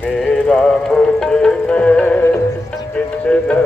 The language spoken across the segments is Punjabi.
मेरा मुझ में कितना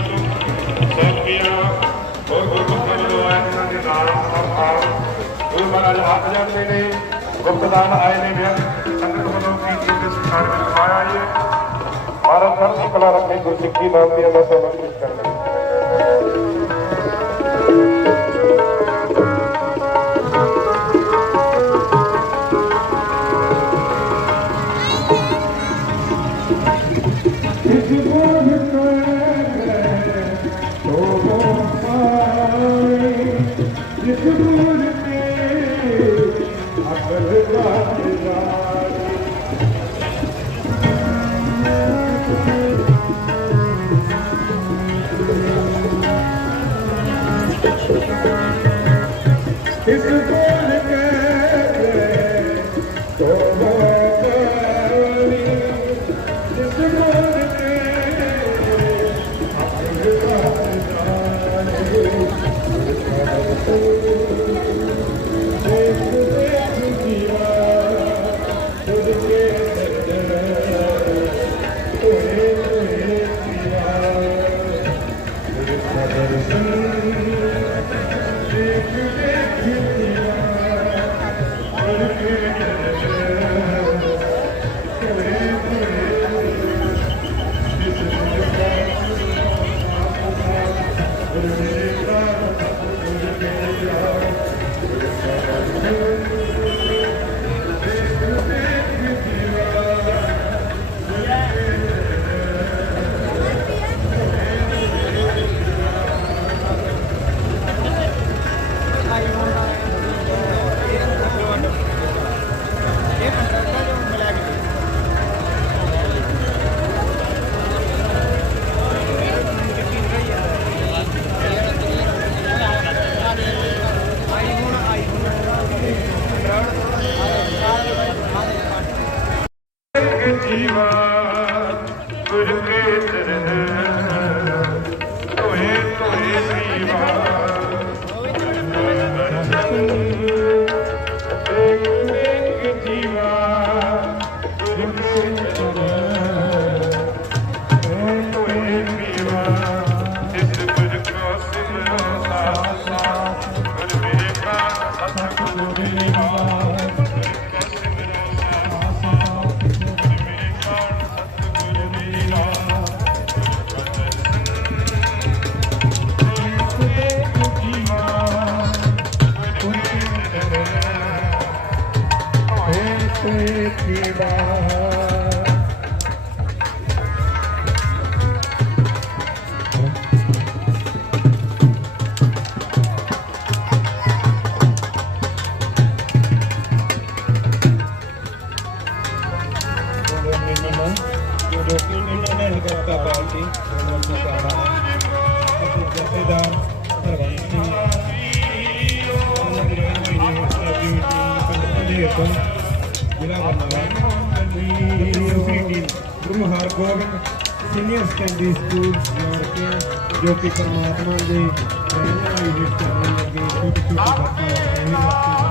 ਬੀਬੀਆਂ ਹੋਰ ਗੁਰਮੁਖ ਵੱਲੋਂ ਆਏ ਇਹਨਾਂ ਦੇ ਨਾਲ ਨਾਲ ਗੁਰੂ ਮਹਾਰਾਜ ਆਪ ਜਾਂਦੇ ਨੇ, ਗੁਪਤਦਾਨ ਆਏ ਨੇ ਵਿਆਹ ਸੰਗਤ ਵੱਲੋਂ ਕੀਤੀ ਤੇ ਸਤਿਕਾਰ ਕਰਵਾਇਆ ਹੈ ਭਾਰਤ ਸਰਦੀ ਕਲਾ ਰੱਖੇ ਗੁਰਸਿੱਖੀ ਨਾਮ ਦੀ ਅੱਲਾਹ ਤਾਲਾ ਨੂੰ ਕਰਦਾ Thank you. Если бы ਸਤਿਗੁਰ ਦੇਵਾ ਜੋ ਮਾਰਕੇ ਪਰਮਾਤਮਾ ਦੇ ਰਹਿਨੁਮਾਈ ਹੇਠ ਚੱਲਣ ਲੱਗੇ ਛੋਟੇ ਛੋਟੇ ਬੱਚੇ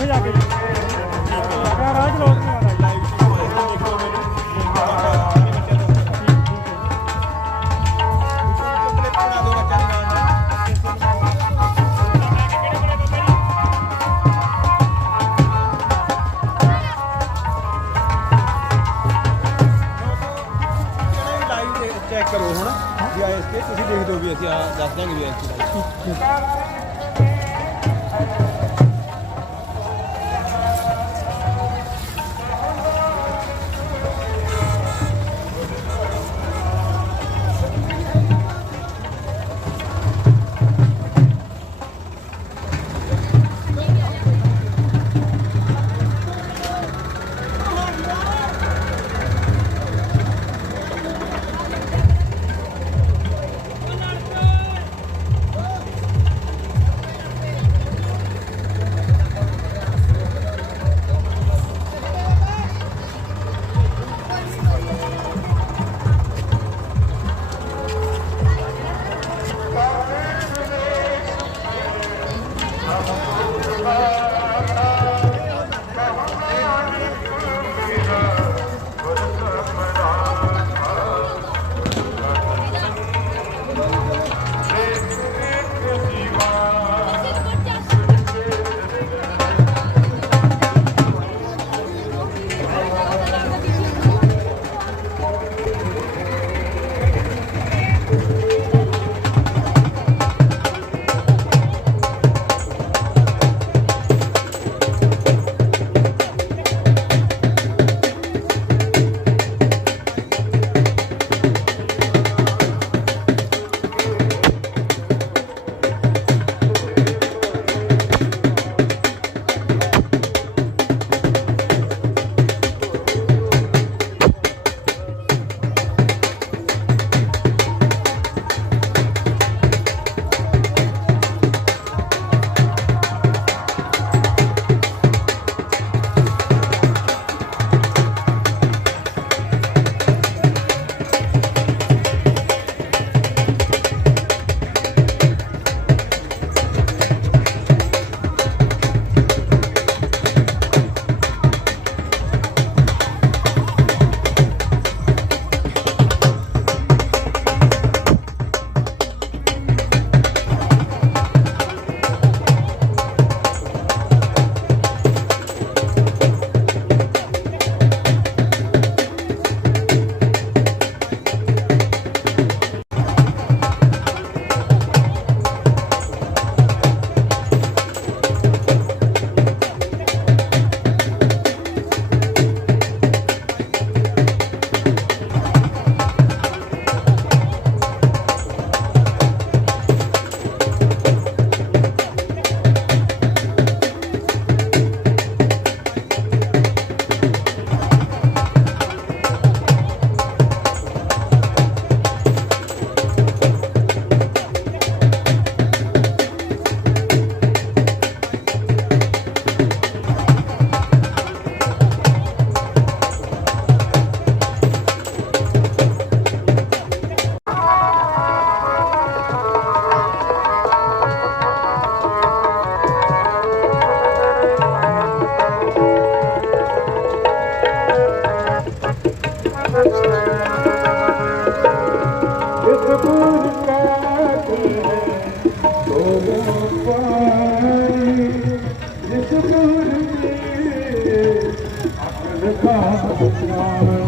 થઈ જાય اچھا ھا